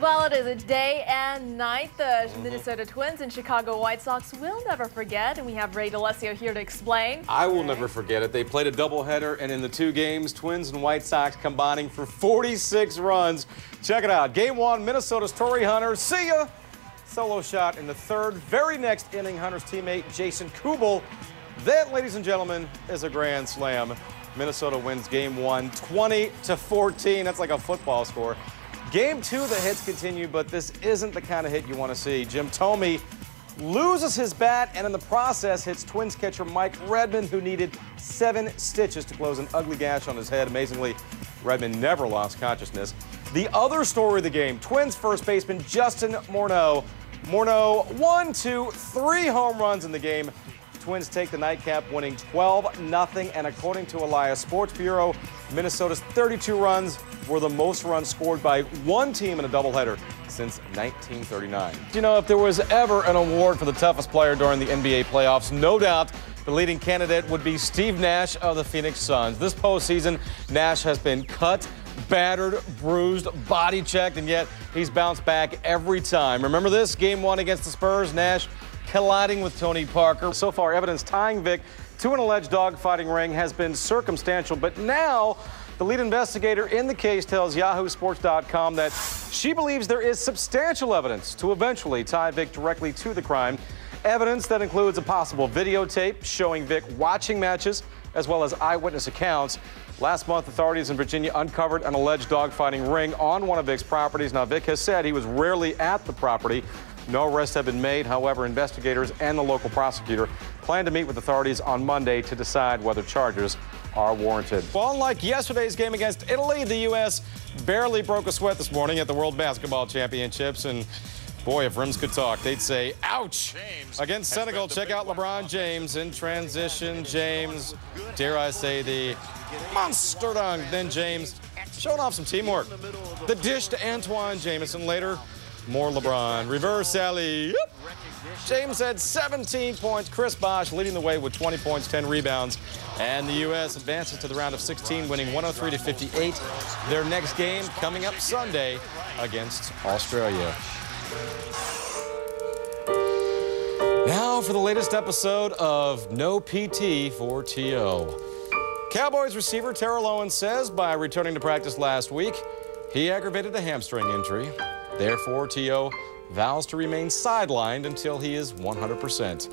Well, it is a day and night. The Minnesota Twins and Chicago White Sox will never forget, and we have Ray DeLessio here to explain. I will never forget it. They played a doubleheader, and in the two games, Twins and White Sox combining for 46 runs. Check it out. Game one, Minnesota's Torii Hunter. See ya! Solo shot in the third. Very next inning, Hunter's teammate Jason Kubel. That, ladies and gentlemen, is a grand slam. Minnesota wins game one, 20-14. That's like a football score. Game two, the hits continue, but this isn't the kind of hit you want to see. Jim Thome loses his bat and in the process hits Twins catcher Mike Redmond, who needed 7 stitches to close an ugly gash on his head. Amazingly, Redmond never lost consciousness. The other story of the game, Twins first baseman Justin Morneau. Morneau, 1, 2, 3 home runs in the game. Twins take the nightcap, winning 12-0, and according to Elias Sports Bureau, Minnesota's 32 runs were the most runs scored by one team in a doubleheader since 1939. You know, if there was ever an award for the toughest player during the NBA playoffs, no doubt the leading candidate would be Steve Nash of the Phoenix Suns. This postseason, Nash has been cut, battered, bruised, body checked, and yet he's bounced back every time. Remember this? Game one against the Spurs, Nash colliding with Tony Parker. So far, evidence tying Vic to an alleged dogfighting ring has been circumstantial, but now the lead investigator in the case tells YahooSports.com that she believes there is substantial evidence to eventually tie Vic directly to the crime. Evidence that includes a possible videotape showing Vic watching matches, as well as eyewitness accounts. Last month, authorities in Virginia uncovered an alleged dogfighting ring on one of Vic's properties. Now, Vic has said he was rarely at the property. No arrests have been made. However, investigators and the local prosecutor plan to meet with authorities on Monday to decide whether charges are warranted. Well, unlike yesterday's game against Italy, the U.S. barely broke a sweat this morning at the World Basketball Championships. And boy, if rims could talk, they'd say, ouch. Against Senegal, check out LeBron James in transition. James, dare I say, the monster dunk. Then James showing off some teamwork. The dish to Antoine Jamison later. More LeBron. Reverse alley. James had 17 points. Chris Bosh leading the way with 20 points, 10 rebounds. And the U.S. advances to the round of 16, winning 103-58. Their next game coming up Sunday against Australia. Now for the latest episode of No PT for T.O. Cowboys receiver Terrell Owens says by returning to practice last week, he aggravated a hamstring injury. Therefore, T.O. vows to remain sidelined until he is 100%.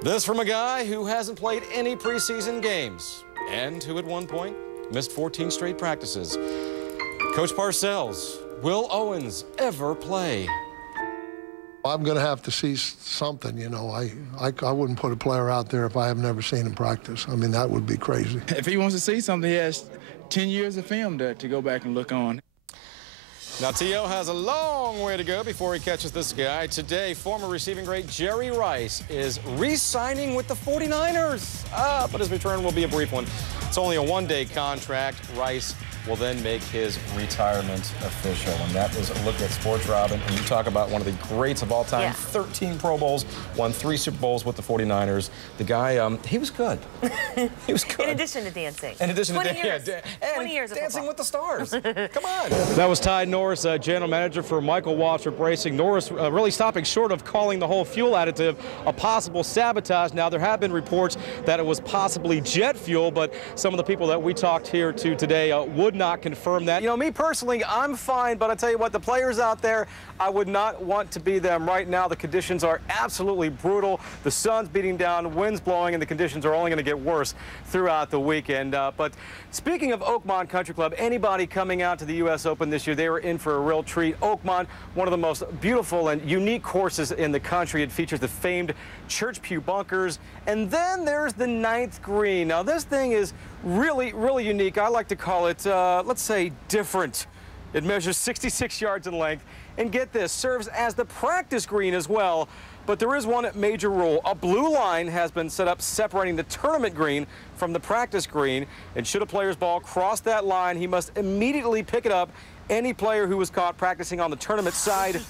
This from a guy who hasn't played any preseason games and who at one point missed 14 straight practices. Coach Parcells, will Owens ever play? I'm going to have to see something, you know. I wouldn't put a player out there if I have never seen him practice. I mean, that would be crazy. If he wants to see something, he has 10 years of film to go back and look on. Now, T.O. has a long way to go before he catches this guy. Today, former receiving great Jerry Rice is re-signing with the 49ers. But his return will be a brief one. It's only a one-day contract. Rice will then make his retirement official. And that is a look at Sports Robin. And you talk about one of the greats of all time. Yeah. 13 Pro Bowls, won 3 Super Bowls with the 49ers. The guy, he was good. He was good. In addition to dancing. In addition to 20 years. and 20 years of Dancing football. with the Stars. Come on. That was Ty Norris, general manager for Michael Waltrip Racing. Norris really stopping short of calling the whole fuel additive a possible sabotage. Now, there have been reports that it was possibly jet fuel, but some of the people that we talked here to today would not confirm that. You know, me personally, I'm fine, but I tell you what, the players out there, I would not want to be them right now. The conditions are absolutely brutal. The sun's beating down, winds blowing, and the conditions are only going to get worse throughout the weekend. But speaking of Oakmont Country Club, anybody coming out to the U.S. Open this year, they were in for a real treat. Oakmont, one of the most beautiful and unique courses in the country. It features the famed Church Pew bunkers. And then there's the 9th green. Now, this thing is really, really unique. I like to call it, let's say, different. It measures 66 yards in length. And get this, serves as the practice green as well. But there is one major rule. A blue line has been set up separating the tournament green from the practice green. And should a player's ball cross that line, he must immediately pick it up. Any player who was caught practicing on the tournament side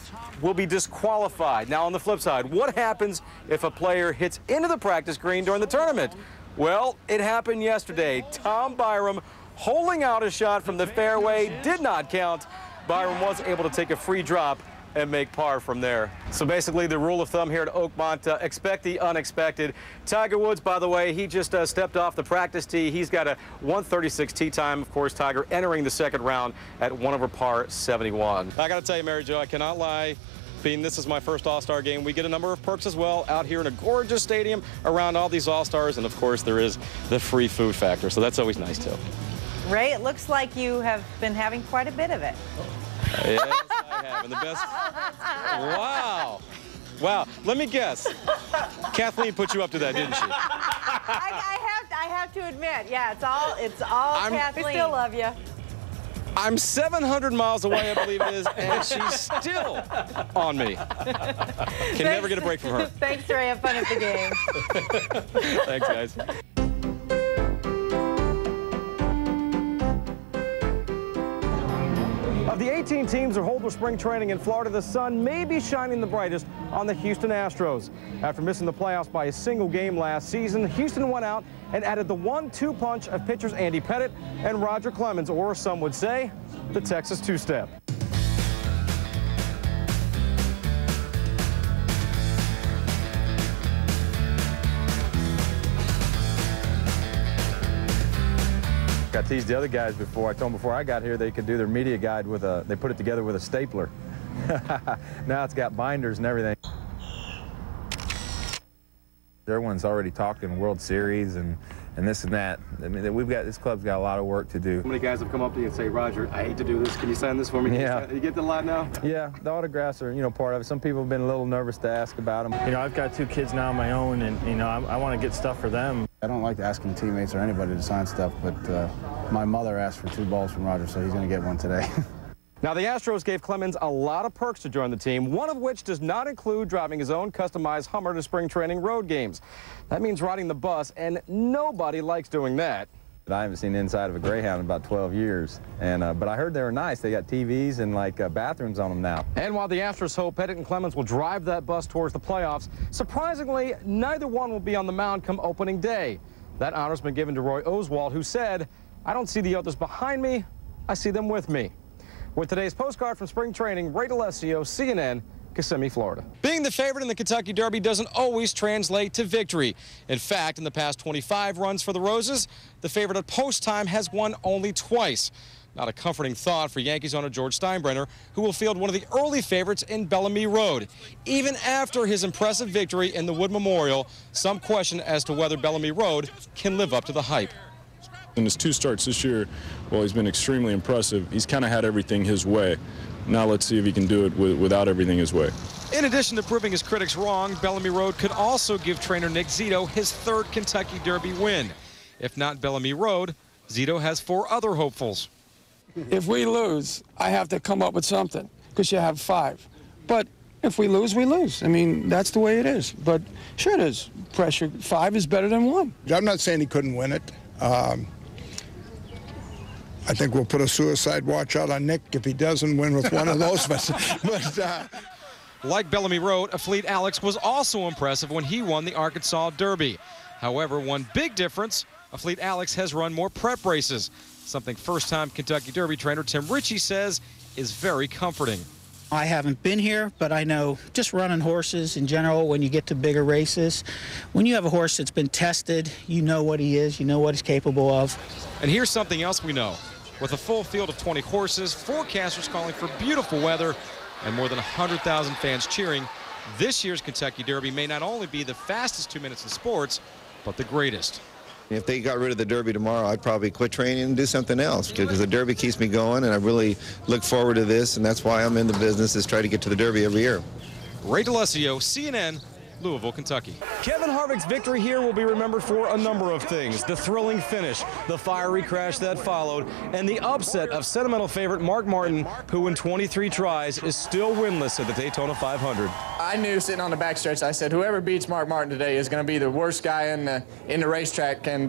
will be disqualified. Now, on the flip side, what happens if a player hits into the practice green during the tournament? Well, it happened yesterday. Tom Byram holing out a shot from the fairway did not count. Byron was able to take a free drop and make par from there. So basically the rule of thumb here at Oakmont, expect the unexpected. Tiger Woods, by the way, he just stepped off the practice tee. He's got a 136 tee time. Of course, Tiger entering the second round at 1 over par 71. I got to tell you, Mary Jo, I cannot lie. Being this is my first All-Star game, we get a number of perks as well out here in a gorgeous stadium around all these All-Stars. And of course, there is the free food factor. So that's always nice too. Ray, it looks like you have been having quite a bit of it. Yes, I have. And the best. Wow. Wow. Let me guess. Kathleen put you up to that, didn't she? I have to admit, yeah, it's all Kathleen. We still love you. I'm 700 miles away, I believe it is, and she's still on me. Can never get a break from her. Thanks, Ray. Have fun at the game. Thanks, guys. Of the 18 teams that hold their spring training in Florida, the sun may be shining the brightest on the Houston Astros. After missing the playoffs by a single game last season, Houston went out and added the 1-2 punch of pitchers Andy Pettitte and Roger Clemens, or some would say, the Texas two-step. I teased the other guys before. I told them before I got here they could do their media guide with they put it together with a stapler. Now it's got binders and everything. Everyone's already talking World Series and this and that. I mean, this club's got a lot of work to do. How many guys have come up to you and say, Roger, I hate to do this. Can you sign this for me? Yeah. You get the lot now? Yeah, the autographs are, part of it. Some people have been a little nervous to ask about them. I've got 2 kids now of my own, and, I want to get stuff for them. I don't like asking teammates or anybody to sign stuff, but my mother asked for 2 balls from Roger, so he's going to get one today. Now, the Astros gave Clemens a lot of perks to join the team, one of which does not include driving his own customized Hummer to spring training road games. That means riding the bus, and nobody likes doing that. I haven't seen the inside of a Greyhound in about 12 years, but I heard they were nice. They got TVs and, bathrooms on them now. And while the Astros hope Pettitte and Clemens will drive that bus towards the playoffs, surprisingly, neither one will be on the mound come opening day. That honor's been given to Roy Oswalt, who said, "I don't see the others behind me, I see them with me." With today's postcard from spring training, Ray DeLessio, CNN, Kissimmee, Florida. Being the favorite in the Kentucky Derby doesn't always translate to victory. In fact, in the past 25 runs for the Roses, the favorite at post time has won only twice. Not a comforting thought for Yankees owner George Steinbrenner, who will field one of the early favorites in Bellamy Road. Even after his impressive victory in the Wood Memorial, some question as to whether Bellamy Road can live up to the hype. In his 2 starts this year, well, he's been extremely impressive. He's kind of had everything his way. Now let's see if he can do it without everything his way. In addition to proving his critics wrong, Bellamy Road could also give trainer Nick Zito his 3rd Kentucky Derby win. If not Bellamy Road, Zito has 4 other hopefuls. If we lose, I have to come up with something, because you have 5. But if we lose, we lose. I mean, that's the way it is. But sure it is. Pressure. 5 is better than 1. I'm not saying he couldn't win it. I think we'll put a suicide watch out on Nick if he doesn't win with one of those. But like Bellamy Road, Afleet Alex was also impressive when he won the Arkansas Derby. However, one big difference, Afleet Alex has run more prep races, something first-time Kentucky Derby trainer Tim Ritchie says is very comforting. I haven't been here, but I know just running horses in general, when you get to bigger races, when you have a horse that's been tested, you know what he is, you know what he's capable of. And here's something else we know. With a full field of 20 horses, forecasters calling for beautiful weather, and more than 100,000 fans cheering, this year's Kentucky Derby may not only be the fastest 2 minutes in sports, but the greatest. If they got rid of the Derby tomorrow, I'd probably quit training and do something else, because the Derby keeps me going, and I really look forward to this, and that's why I'm in the business, is try to get to the Derby every year. Ray DeLessio, CNN, Louisville, Kentucky. Kevin Harvick's victory here will be remembered for a number of things. The thrilling finish, the fiery crash that followed, and the upset of sentimental favorite Mark Martin, who in 23 tries is still winless at the Daytona 500. I knew sitting on the backstretch, I said, whoever beats Mark Martin today is going to be the worst guy in the racetrack, and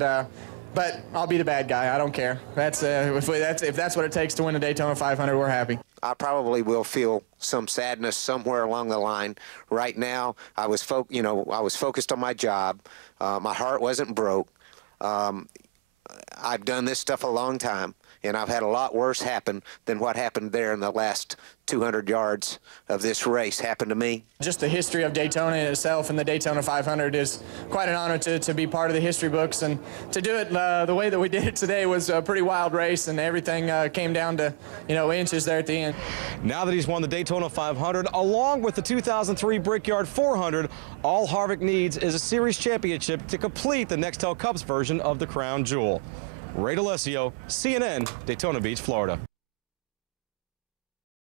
but I'll be the bad guy. I don't care. If that's what it takes to win the Daytona 500, we're happy. I probably will feel some sadness somewhere along the line. Right now, I was focused on my job. My heart wasn't broke. I've done this stuff a long time, and I've had a lot worse happen than what happened there in the last 200 yards of this race happened to me. Just the history of Daytona itself and the Daytona 500 is quite an honor to be part of the history books, and to do it the way that we did it today was a pretty wild race, and everything came down to, you know, inches there at the end. Now that he's won the Daytona 500 along with the 2003 Brickyard 400, all Harvick needs is a series championship to complete the Nextel Cups version of the crown jewel. Ray DeLessio, CNN, Daytona Beach, Florida.